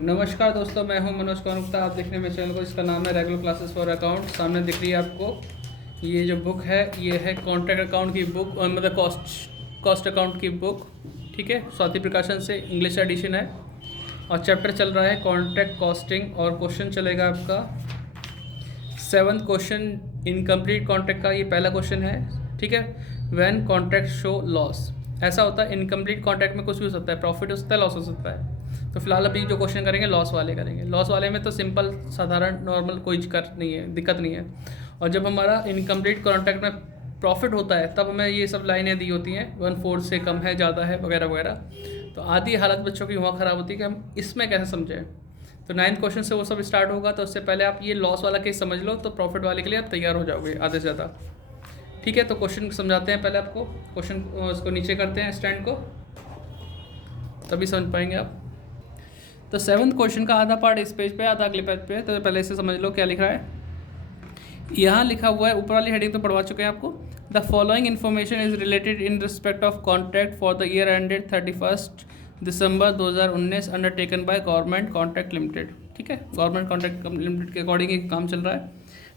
नमस्कार दोस्तों, मैं हूं मनोज गुप्ता। आप देख रहे हैं मेरे चैनल को, जिसका नाम है रेगुलर क्लासेस फॉर अकाउंट। सामने दिख रही है आपको ये जो बुक है, ये है कॉन्ट्रैक्ट अकाउंट की बुक, मतलब कॉस्ट अकाउंट की बुक। ठीक है, स्वाति प्रकाशन से इंग्लिश एडिशन है और चैप्टर चल रहा है कॉन्ट्रैक्ट कॉस्टिंग। और क्वेश्चन चलेगा आपका 7th क्वेश्चन इनकम्प्लीट कॉन्ट्रैक्ट का। ये पहला क्वेश्चन है। ठीक है, व्हेन कॉन्ट्रैक्ट शो लॉस। ऐसा होता है इनकम्प्लीट कॉन्ट्रैक्ट में कुछ भी हो सकता है, प्रॉफिट हो सकता है, लॉस हो सकता है। तो फिलहाल अभी जो क्वेश्चन करेंगे लॉस वाले करेंगे। लॉस वाले में तो सिंपल साधारण नॉर्मल कोई दिक्कत नहीं है। और जब हमारा इनकम्प्लीट कॉन्ट्रैक्ट में प्रॉफिट होता है तब हमें ये सब लाइनें दी होती हैं, 1/4 से कम है, ज़्यादा है, वगैरह वगैरह। तो आधी हालत बच्चों की वहाँ ख़राब होती है कि हम इसमें कैसे समझें। तो 9th क्वेश्चन से वो सब स्टार्ट होगा। तो उससे पहले आप ये लॉस वाला केस समझ लो, तो प्रॉफिट वाले के लिए आप तैयार हो जाओगे आधे से ज़्यादा। ठीक है, तो क्वेश्चन समझाते हैं पहले आपको। क्वेश्चन उसको नीचे करते हैं स्टैंड को, तभी समझ पाएंगे आप। तो 7th क्वेश्चन का आधा पार्ट इस पेज पे, आधा अगले पेज पे है। तो पहले इसे समझ लो क्या लिखा है। यहाँ लिखा हुआ है, ऊपर वाली हेडिंग तो पढ़वा चुके हैं आपको। The following information is related in respect of contract for the year ended 31 December 2019 undertaken by government contract limited. ठीक है, गवर्नमेंट कॉन्ट्रैक्ट लिमिटेड के अकॉर्डिंग एक काम चल रहा है।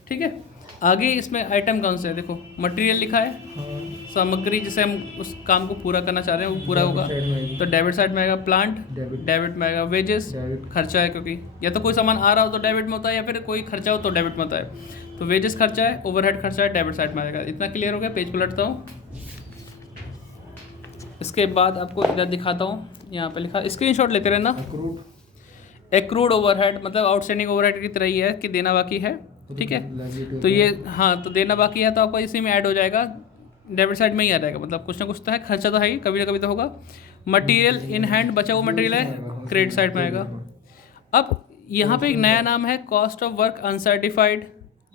ठीक है, आगे इसमें आइटम कौन से है, देखो मटेरियल लिखा है, सामग्री जिसे हम उस काम को पूरा करना चाह रहे हैं वो पूरा होगा। तो डेबिट साइड में आएगा प्लांट, डेबिट में आएगा वेजेस, खर्चा है, क्योंकि या तो कोई सामान आ रहा हो तो डेबिट में होता है, या फिर कोई खर्चा हो तो डेबिट में होता है। तो वेजेस खर्चा है, ओवरहेड खर्चा है, डेबिट साइड में आएगा। इतना क्लियर हो गया। पेज पलटता हूँ, इसके बाद आपको इधर दिखाता हूँ। यहाँ पे लिखा, स्क्रीनशॉट लेते रहना। एक्रूड ओवरहेड मतलब आउटस्टैंडिंग ओवरहेड की तरह ही है कि देना बाकी है। ठीक है, तो ये हाँ, तो देना बाकी है तो आपको इसी में ऐड हो जाएगा, डेबिट साइड में ही आ जाएगा। मतलब कुछ ना कुछ तो है, खर्चा तो है ही, कभी ना कभी तो होगा। मटेरियल इन हैंड, बचा हुआ मटेरियल है, क्रेडिट साइड में आएगा। अब यहाँ पे एक नया नाम है cost of work uncertified.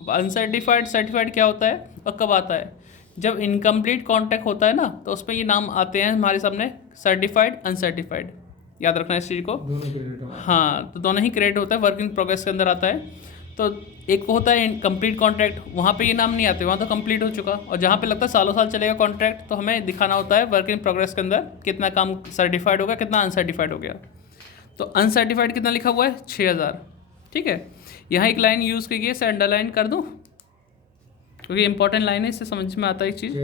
Uncertified certified क्या होता है और कब आता है? जब इनकम्प्लीट कॉन्ट्रैक्ट होता है ना, तो उसमें ये नाम आते हैं हमारे सामने, सर्टिफाइड अनसर्टिफाइड। याद रखना इस चीज़ को। हाँ, तो दोनों ही क्रेडिट होता है, वर्क इन प्रोग्रेस के अंदर आता है। तो एक को होता है कंप्लीट कॉन्ट्रैक्ट, वहाँ पे ये नाम नहीं आते, वहाँ तो कंप्लीट हो चुका। और जहाँ पे लगता है सालों साल चलेगा कॉन्ट्रैक्ट, तो हमें दिखाना होता है वर्क इन प्रोग्रेस के अंदर कितना काम सर्टिफाइड हो गया, कितना अनसर्टिफाइड हो गया। तो अनसर्टिफाइड कितना लिखा हुआ है? 6000। ठीक है, यहाँ एक लाइन यूज़ की है, इसे अंडरलाइन कर दूँ क्योंकि इंपॉर्टेंट लाइन है, इससे समझ में आता है एक चीज़।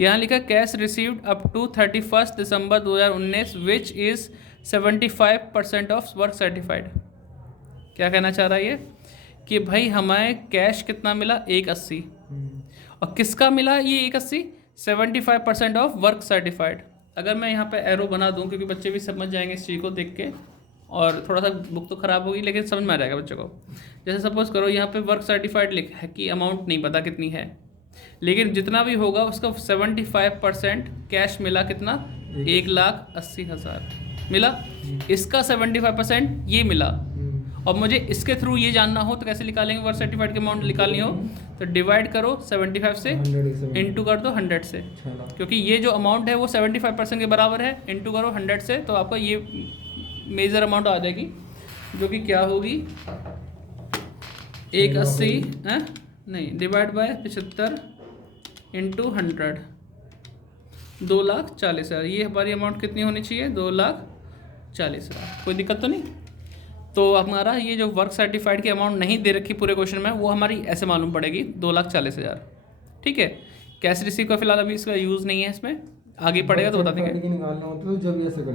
यहाँ लिखा cash received up to 31 December 2019 which is 75% of work certified. क्या कहना चाह रहा है ये कि भाई हमें कैश कितना मिला? 180। और किसका मिला ये 180? 75% ऑफ वर्क सर्टिफाइड। अगर मैं यहाँ पे एरो बना दूँ, क्योंकि बच्चे भी समझ जाएंगे इस चीज़ को देख के, और थोड़ा सा बुक तो ख़राब होगी लेकिन समझ में आ जाएगा बच्चों को। जैसे सपोज करो यहाँ पे वर्क सर्टिफाइड लिखा है कि अमाउंट नहीं पता कितनी है, लेकिन जितना भी होगा उसका 75% कैश मिला। कितना? 1,80,000 मिला। इसका 75% ये मिला। और मुझे इसके थ्रू ये जानना हो तो कैसे निकालेंगे? वर्क सर्टिफाइड की अमाउंट निकालनी हो तो डिवाइड करो 75 से, इंटू कर दो 100 से, क्योंकि ये जो अमाउंट है वो 75% के बराबर है। इंटू करो 100 से, तो आपको ये मेजर अमाउंट आ जाएगी, जो कि क्या होगी? 180 नहीं, डिवाइड बाय 75 इंटू 100, 2,40,000। ये हमारी अमाउंट कितनी होनी चाहिए? 2,40,000। कोई दिक्कत तो नहीं? तो हमारा ये जो वर्क सर्टिफाइड की अमाउंट नहीं दे रखी पूरे क्वेश्चन में, वो हमारी ऐसे मालूम पड़ेगी, 2,40,000। ठीक है, कैश रिसीव का फिलहाल अभी इसका यूज़ नहीं है, इसमें आगे पड़ेगा तो बता देंगे।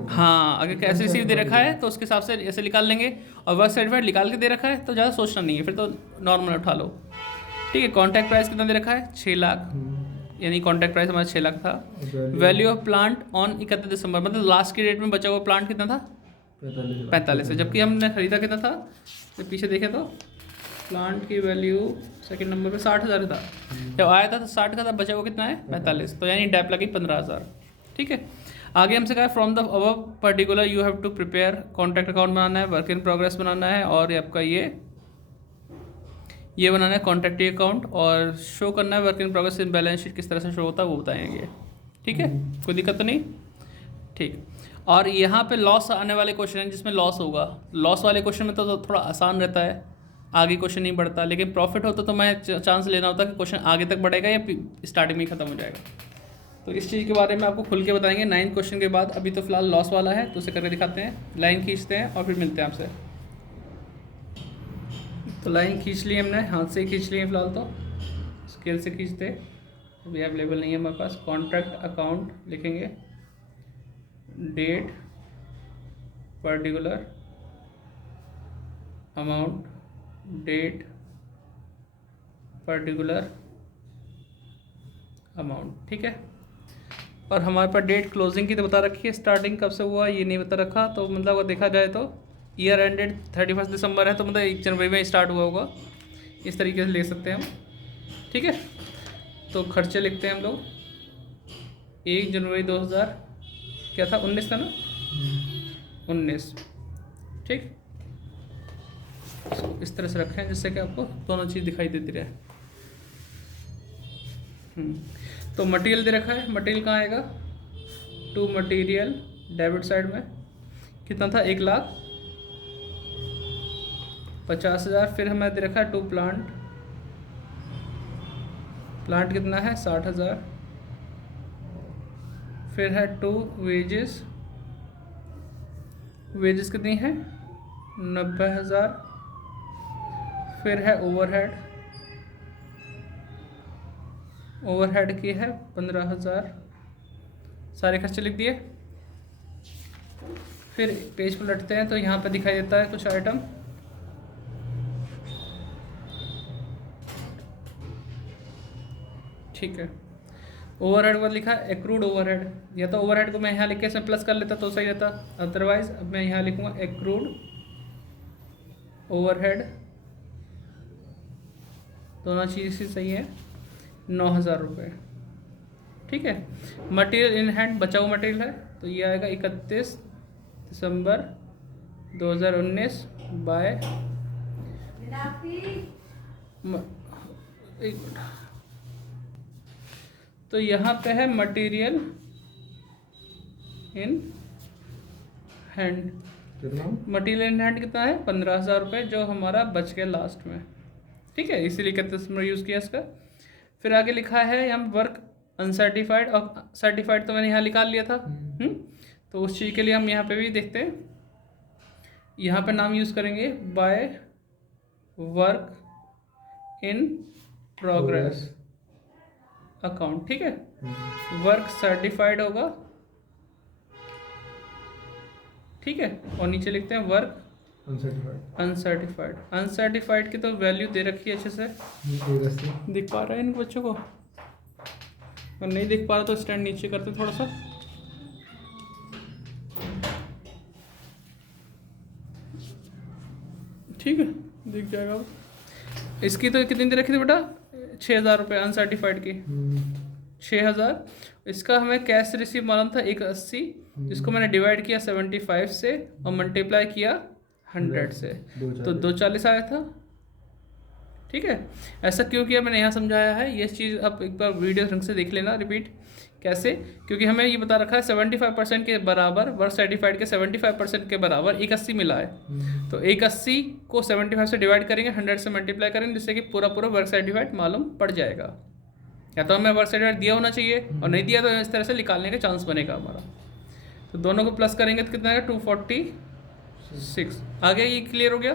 हाँ, अगर कैश रिसीव दे रखा है तो उसके हिसाब से ऐसे निकाल लेंगे, और वर्क सर्टिफाइड निकाल के दे रखा है तो ज़्यादा सोचना नहीं है, फिर तो नॉर्मल उठा लो। ठीक है, कॉन्ट्रैक्ट प्राइस कितना दे रखा है? 6 लाख, यानी कॉन्ट्रैक्ट प्राइस हमारा 6 लाख था। वैल्यू ऑफ प्लांट ऑन 31 दिसंबर, मतलब लास्ट की डेट में बचा हुआ प्लांट कितना था? 45 है, जबकि हमने खरीदा कितना था? तो पीछे देखे तो प्लांट की वैल्यू सेकंड नंबर पे 60,000 था। जब आया था तो 60 का था, बचा हुआ कितना है? 45। तो यानी डैप लगी 15,000। ठीक है, आगे हमसे कहा from the above particular you have to prepare. Contract account बनाना है, वर्क इन प्रोग्रेस बनाना है, और आपका ये बनाना है कॉन्ट्रैक्ट अकाउंट, और शो करना है work in progress in balance sheet किस तरह से शो होता है वो बताएंगे। ठीक है, कोई दिक्कत तो नहीं? ठीक। और यहाँ पे लॉस आने वाले क्वेश्चन हैं जिसमें लॉस होगा। लॉस वाले क्वेश्चन में तो थोड़ा आसान रहता है, आगे क्वेश्चन नहीं बढ़ता, लेकिन प्रॉफिट होता तो मैं चांस लेना होता कि क्वेश्चन आगे तक बढ़ेगा या स्टार्टिंग में ही ख़त्म हो जाएगा। तो इस चीज़ के बारे में आपको खुल के बताएंगे 9 क्वेश्चन के बाद। अभी तो फिलहाल लॉस वाला है, तो उसे करके दिखाते हैं। लाइन खींचते हैं और फिर मिलते हैं आपसे। तो लाइन खींच ली हमने, हाथ से ही खींच ली है फिलहाल, तो स्केल से खींचते। अभी अवेलेबल नहीं है हमारे पास। कॉन्ट्रैक्ट अकाउंट लिखेंगे, date, particular, amount, date, particular, amount. ठीक है। और हमारे पास डेट क्लोजिंग की तो बता रखी है, स्टार्टिंग कब से हुआ ये नहीं बता रखा। तो मतलब अगर देखा जाए तो ईयर एंडेड 31 दिसंबर है, तो मतलब 1 जनवरी में स्टार्ट हुआ होगा। इस तरीके से ले सकते हैं हम। ठीक है। तो खर्चे लिखते हैं हम लोग। 1 जनवरी 2000 क्या था, 19 था ना, 19। ठीक। इसको इस तरह से रखें जिससे कि आपको दोनों चीज़ दिखाई देती रहे। तो मटेरियल दे रखा है। मटेरियल कहाँ आएगा, टू मटेरियल, डेबिट साइड में कितना था, 1,50,000। फिर हमें दे रखा है टू प्लांट, प्लांट कितना है, 60,000। फिर है टू वेजेस, वेजेस कितनी है, 90,000। फिर है ओवरहेड, ओवरहेड की है 15,000। सारे खर्चे लिख दिए। फिर पेज पर लटते हैं तो यहाँ पे दिखाई देता है कुछ आइटम। ठीक है। ओवरहेड पर लिखा है एक्रूड ओवरहेड, या तो ओवरहेड को मैं यहाँ लिख के इसमें प्लस कर लेता तो सही रहता, अदरवाइज अब मैं यहाँ लिखूँगा एक्रूड ओवरहेड, दोनों चीज़ सही है, 9,000 रुपये। ठीक है। मटेरियल इन हैंड, बचा हुआ मटेरियल है, तो ये आएगा 31 दिसंबर 2019 बाय एक मिनट। तो यहाँ पे है material in hand, material in hand कितना है, 15,000 रुपये, जो हमारा बच गया लास्ट में। ठीक है, इसीलिए 31 में यूज़ किया इसका। फिर आगे लिखा है यहाँ वर्क अनसर्टिफाइड, और सर्टिफाइड तो मैंने यहाँ निकाल लिया था। तो उस चीज़ के लिए हम यहाँ पे भी देखते हैं, यहाँ पे नाम यूज़ करेंगे by work in progress account. ठीक है। वर्क सर्टिफाइड होगा। ठीक है। और नीचे लिखते हैं वर्क अनसर्टिफाइड। अनसर्टिफाइड की तो वैल्यू दे रखी है अच्छे से, दिख पा रहा है इन बच्चों को, और नहीं दिख पा रहा तो स्टैंड नीचे करते थोड़ा सा। ठीक है, दिख जाएगा। इसकी तो कितनी दे रखी थी बेटा, 6,000 रुपये अनसर्टिफाइड की, 6,000। इसका हमें कैश रिसीव मालूम था 180, जिसको मैंने डिवाइड किया 75 से और मल्टीप्लाई किया 100 से, तो 240 आया था। ठीक है। ऐसा क्यों किया मैंने यहाँ समझाया है, ये चीज़ आप एक बार वीडियो ढंग से देख लेना रिपीट कैसे, क्योंकि हमें ये बता रखा है 75% के बराबर, वर्क सर्टिफाइड के 75% के बराबर 180 मिला है। तो 180 को 75 से डिवाइड करेंगे, 100 से मल्टीप्लाई करेंगे, जिससे कि पूरा पूरा वर्क सर्टिफाइड मालूम पड़ जाएगा। या तो हमें वर्क सर्टिफाइड दिया होना चाहिए, और नहीं दिया तो इस तरह से निकालने का चांस बनेगा हमारा। तो दोनों को प्लस करेंगे तो कितना है, 246। आगे ये क्लियर हो गया।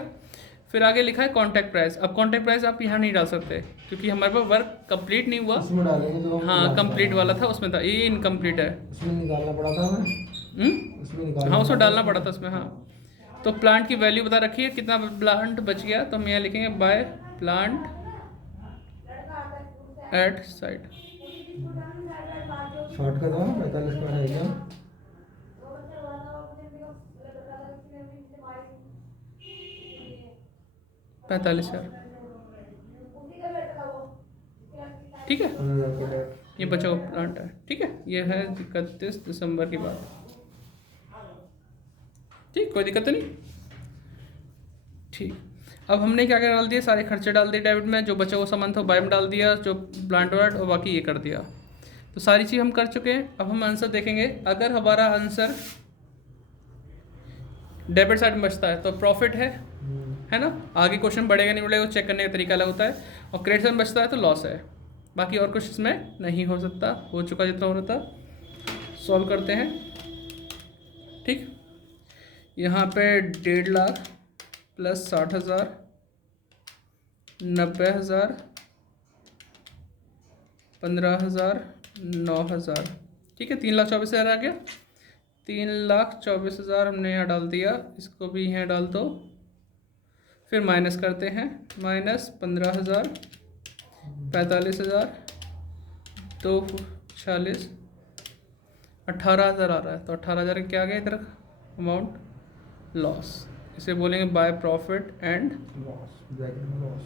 फिर आगे लिखा है कॉन्टैक्ट प्राइस। अब कॉन्टैक्ट प्राइस आप यहाँ नहीं डाल सकते, क्योंकि हमारे पास वर्क कंप्लीट नहीं हुआ। तो हाँ, कंप्लीट वाला था, उसमें था, ये इनकम्प्लीट है, उसमें निकालना पड़ा था हमें। हाँ, उसमें डालना पड़ा था उसमें। हाँ, तो प्लांट की वैल्यू बता रखी है, कितना प्लांट बच गया, तो हम यहाँ लिखेंगे by plant at site. Short कर दो ना, 45 का है क्या, 45,000। ठीक है, ये बचा हुआ प्लांट है। ठीक है, ये है 31 दिसंबर की बात। ठीक, कोई दिक्कत नहीं। ठीक, अब हमने क्या क्या डाल दिया, सारे खर्चे डाल दिए डेबिट में, जो बचा हुआ सामान था बाय में डाल दिया, जो प्लांट वार्ट, और बाकी ये कर दिया। तो सारी चीज़ हम कर चुके हैं। अब हम आंसर देखेंगे। अगर हमारा आंसर डेबिट साइड में बचता है तो प्रॉफिट है ना, आगे क्वेश्चन बढ़ेगा नहीं बढ़ेगा चेक करने का तरीका अलग होता है। और क्रेडिट साइड में बचता है तो लॉस है। बाकी और कुछ इसमें नहीं हो सकता, हो चुका जितना हो रहा था। सॉल्व करते हैं। ठीक, यहाँ पे 1.5 लाख प्लस 60,000, 90,000, 15,000, 9,000। ठीक है, 3,24,000 आ गया। 3,24,000 हमने यहाँ डाल दिया, इसको भी यहाँ डाल दो। फिर माइनस करते हैं, माइनस 15,000, 45,000, 2 46, 18,000 आ रहा है। तो 18,000 क्या आ गया इधर अमाउंट? लॉस। इसे बोलेंगे by profit and loss, bracket में लॉस।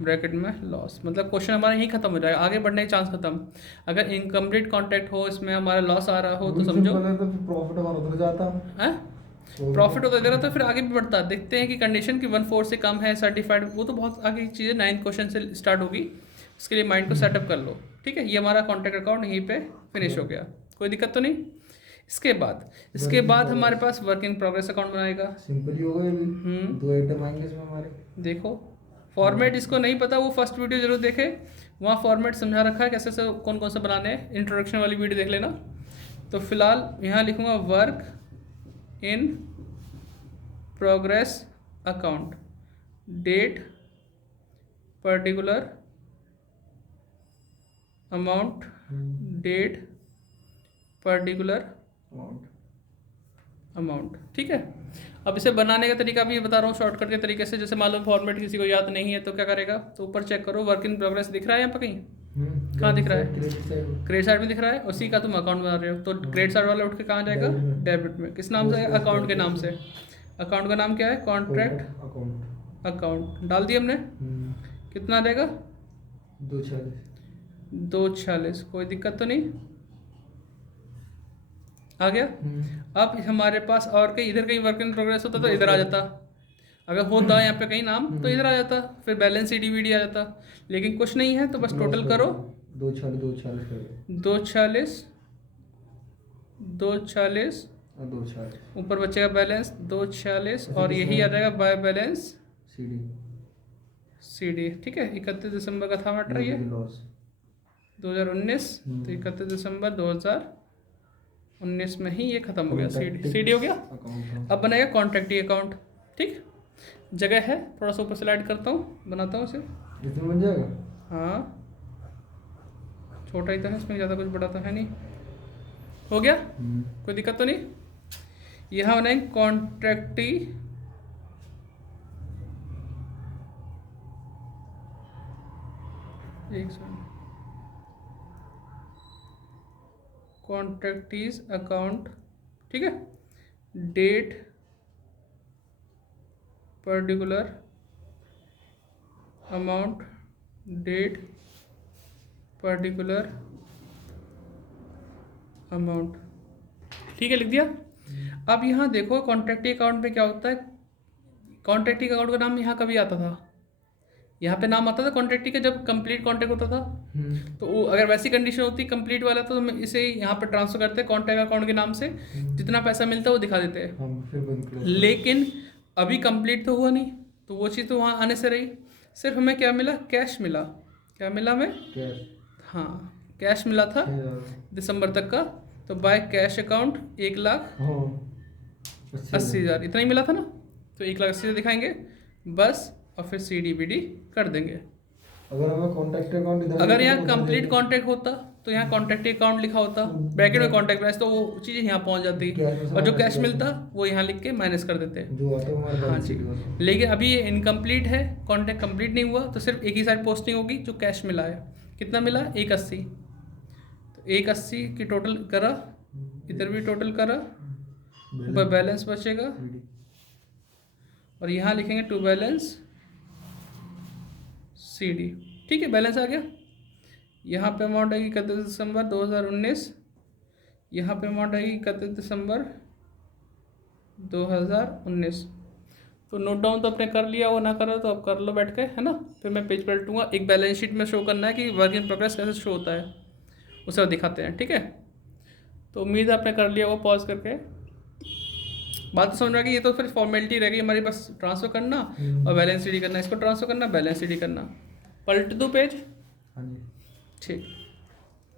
ब्रैकेट में लॉस। मतलब क्वेश्चन हमारा यहीं खत्म हो जाएगा, आगे बढ़ने के चांस खत्म। अगर इनकम्प्लीट कॉन्ट्रैक्ट हो, इसमें हमारा लॉस आ रहा हो तो समझो तो प्रॉफिट हमारा उधर जाता है, प्रॉफिट होता इधर तो फिर आगे भी बढ़ता। देखते हैं कि कंडीशन की 1/4 से कम है सर्टिफाइड, वो तो बहुत आगे की चीज़ है, 9th क्वेश्चन से स्टार्ट होगी। इसके लिए माइंड को सेटअप कर लो। ठीक है, ये हमारा कॉन्ट्रैक्ट अकाउंट यहीं पे फिनिश हो गया, कोई दिक्कत तो नहीं। इसके बाद हमारे पास वर्क इन प्रोग्रेस अकाउंट बनाएगा। सिंपल ही होगा ये भी। 2 आइटम आएंगे इसमें हमारे। देखो फॉर्मेट इसको नहीं पता वो फर्स्ट वीडियो जरूर देखे, वहाँ फॉर्मेट समझा रखा है कैसे से कौन कौन से बनाने हैं। इंट्रोडक्शन वाली वीडियो देख लेना। तो फिलहाल यहाँ लिखूँगा work in progress account, date, particular amount, date, particular amount. ठीक है, अब इसे बनाने का तरीका भी बता रहा हूँ शॉर्टकट के तरीके से। जैसे मालूम फॉर्मेट किसी को याद नहीं है तो क्या करेगा, तो ऊपर चेक करो, वर्क इन प्रोग्रेस दिख रहा है यहाँ पर कहीं? कहाँ दिख रहा है? क्रेडिट साइड में दिख रहा है। उसी का तुम अकाउंट बना रहे हो, तो क्रेडिट साइड वाला उठ के कहाँ जाएगा? डेबिट में। किस नाम से? अकाउंट के नाम से। अकाउंट का नाम क्या है? Contract account. डाल दिया हमने। कितना आ जाएगा? 246। कोई दिक्कत तो नहीं? आ गया। अब हमारे पास और कहीं इधर कहीं वर्क इन प्रोग्रेस होता तो इधर आ जाता, अगर होता यहाँ पे कहीं नाम तो इधर आ जाता, फिर बैलेंस शीट वीडी आ जाता। लेकिन कुछ नहीं है तो बस टोटल करो। 246, 246, ऊपर बचेगा बैलेंस 246 और यही आ जाएगा बाय बैलेंस CD। ठीक है, 31 दिसंबर का था मैटर ये 2019, तो 31 दिसंबर 2019 में ही ये खत्म हो गया। CD हो गया। अब बनेगा कॉन्ट्रैक्टी अकाउंट। ठीक, जगह है, थोड़ा सा ऊपर स्लाइड करता हूँ, बनाता हूँ इसे। इसमें बन जाएगा। हाँ, छोटा ही था इसमें, ज़्यादा कुछ बड़ा तो है नहीं। हो गया, कोई दिक्कत तो नहीं। यहाँ बनाएंगे कॉन्ट्रैक्टी कॉन्ट्रैक्टीज अकाउंट। ठीक है, date, particular amount, date, particular amount. ठीक है, लिख दिया। अब यहाँ देखो कॉन्ट्रैक्टी अकाउंट में क्या होता है। कॉन्ट्रैक्टी अकाउंट का नाम यहाँ कभी आता था, यहाँ पे नाम आता था कॉन्ट्रैक्टी का जब कंप्लीट कॉन्ट्रैक्ट होता था। तो अगर वैसी कंडीशन होती कंप्लीट वाला तो हम इसे यहाँ पे ट्रांसफर करते हैं कॉन्ट्रैक्ट अकाउंट के नाम से, जितना पैसा मिलता है वो दिखा देते हैं। लेकिन अभी कंप्लीट तो हुआ नहीं, तो वो चीज़ तो वहाँ आने से रही। सिर्फ हमें क्या मिला? कैश मिला। क्या मिला हमें? हाँ, कैश मिला था दिसंबर तक का। तो बाय कैश अकाउंट 1,80,000 इतना ही मिला था ना, तो 1,80,000 दिखाएंगे बस, और फिर CDBD कर देंगे। अगर हमें कॉन्ट्रैक्ट अकाउंट इधर, अगर यहाँ कंप्लीट कॉन्ट्रैक्ट होता तो यहाँ कॉन्ट्रैक्ट अकाउंट लिखा होता, ब्रैकेट में कॉन्ट्रैक्ट प्राइस, तो वो चीज़ यहाँ पहुँच जाती, और जो कैश मिलता वो यहाँ लिख के माइनस कर देते। हाँ जी, लेकिन अभी ये इनकम्प्लीट है, कॉन्ट्रैक्ट कंप्लीट नहीं हुआ, तो सिर्फ एक ही साइड पोस्टिंग होगी जो कैश मिला है। कितना मिला? 1,80। तो 1,80 की टोटल करा, इधर भी टोटल करा, ऊपर बैलेंस बचेगा, और यहाँ लिखेंगे टू बैलेंस CD। ठीक है, बैलेंस आ गया। यहाँ पे अमाउंट आएगी 31 दिसंबर 2019, यहाँ पे अमाउंट आएगी 31 दिसंबर 2019। तो नोट डाउन तो आपने कर लिया, वो ना करो तो आप कर लो बैठ के, है ना। फिर मैं पेज पलटूंगा, एक बैलेंस शीट में शो करना है कि वर्क इन प्रोग्रेस कैसे शो होता है, उसे दिखाते हैं। ठीक है, तो उम्मीद है आपने कर लिया वो पॉज करके। बात तो समझ रहा है कि ये तो फिर फॉर्मेलिटी रह गई हमारी, बस ट्रांसफर करना और बैलेंस CD करना, इसको ट्रांसफर करना, बैलेंस CD करना। पलट दो पेज, ठीक,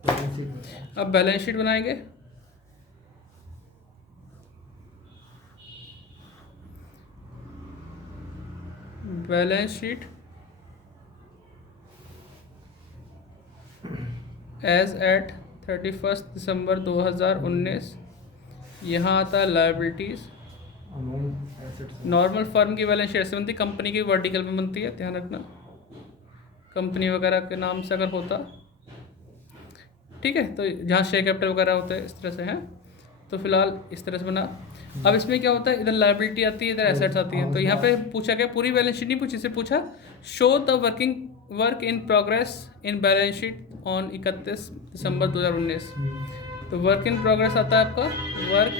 बैलेंस शीट में। अब बैलेंस शीट बनाएंगे। Balance sheet as eight 31 December 2019। यहाँ आता है liabilities. Amount assets normal firm की बैलेंस शीट ऐसे बनती है, कंपनी की वर्टिकल में बनती है, ध्यान रखना, कंपनी वगैरह के नाम से अगर होता, ठीक है, तो जहाँ शेयर कैपिटल वगैरह होते हैं इस तरह से हैं। तो फिलहाल इस तरह से बना। अब इसमें क्या होता है, इधर लायबिलिटी आती है, इधर एसेट्स आती है। तो यहाँ पे पूछा गया, पूरी बैलेंस शीट नहीं पूछी, इससे पूछा show the work in progress in balance sheet on 31 December 2019। तो वर्क इन प्रोग्रेस आता है आपका, वर्क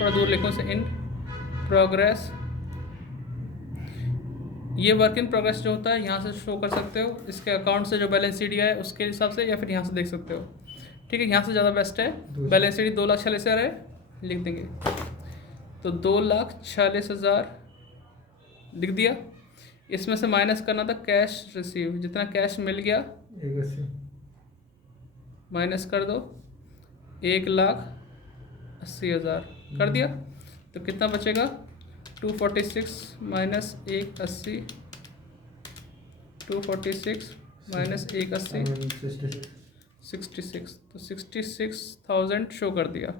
थोड़ा दूर लिखो से, इन प्रोग्रेस। ये वर्क इन प्रोग्रेस जो होता है यहाँ से शो कर सकते हो, इसके अकाउंट से जो बैलेंस शीट आया है उसके हिसाब से, या फिर यहाँ से देख सकते हो, ठीक है। यहाँ से ज़्यादा बेस्ट है। बैलेंस शीट 2,46,000 है, लिख देंगे, तो 2,46,000 लिख दिया। इसमें से माइनस करना था कैश रिसीव, जितना कैश मिल गया 180 माइनस कर दो, 1,80,000 कर दिया। तो कितना बचेगा, 246 माइनस 180, 246 माइनस 180, 66। तो 66,000 शो कर दिया।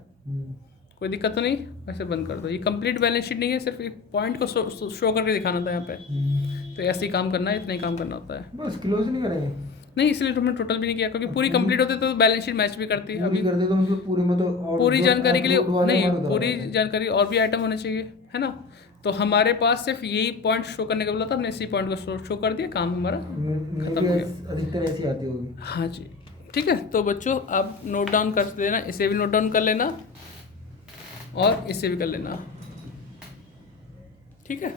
कोई दिक्कत तो नहीं, ऐसे बंद कर दो। ये कंप्लीट बैलेंस शीट नहीं है, सिर्फ एक पॉइंट को शो करके दिखाना था यहाँ पे। तो ऐसे ही काम करना है, इतना ही काम करना होता है। बस क्लोज नहीं करेंगे, नहीं, इसलिए तुमने टोटल भी नहीं किया, क्योंकि पूरी कंप्लीट होते तो बैलेंस शीट मैच भी करती है। अभी कर दे तो मतलब पूरी मतलब और पूरी जो जानकारी के लिए upload वाले नहीं, हमारे उधर पूरी आ जाते हैं। जानकारी और भी आइटम होने चाहिए, है ना। तो हमारे पास सिर्फ यही पॉइंट शो करने का बोला था, हमने इसी पॉइंट को शो कर दिया, काम हमारा खत्म हो गया। अधिकतर ऐसी आती होगी। हाँ जी, ठीक है। तो बच्चों आप नोट डाउन कर देना, इसे भी नोट डाउन कर लेना और इसे भी कर लेना, ठीक है।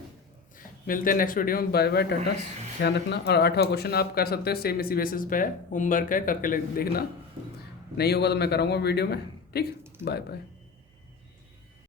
मिलते हैं नेक्स्ट वीडियो में, बाय बाय, टाटा, ध्यान रखना। और 8वां क्वेश्चन आप कर सकते हो, सेम इसी बेसिस पे है, होमवर्क है, करके देखना। नहीं होगा तो मैं कराऊंगा वीडियो में, ठीक, बाय बाय।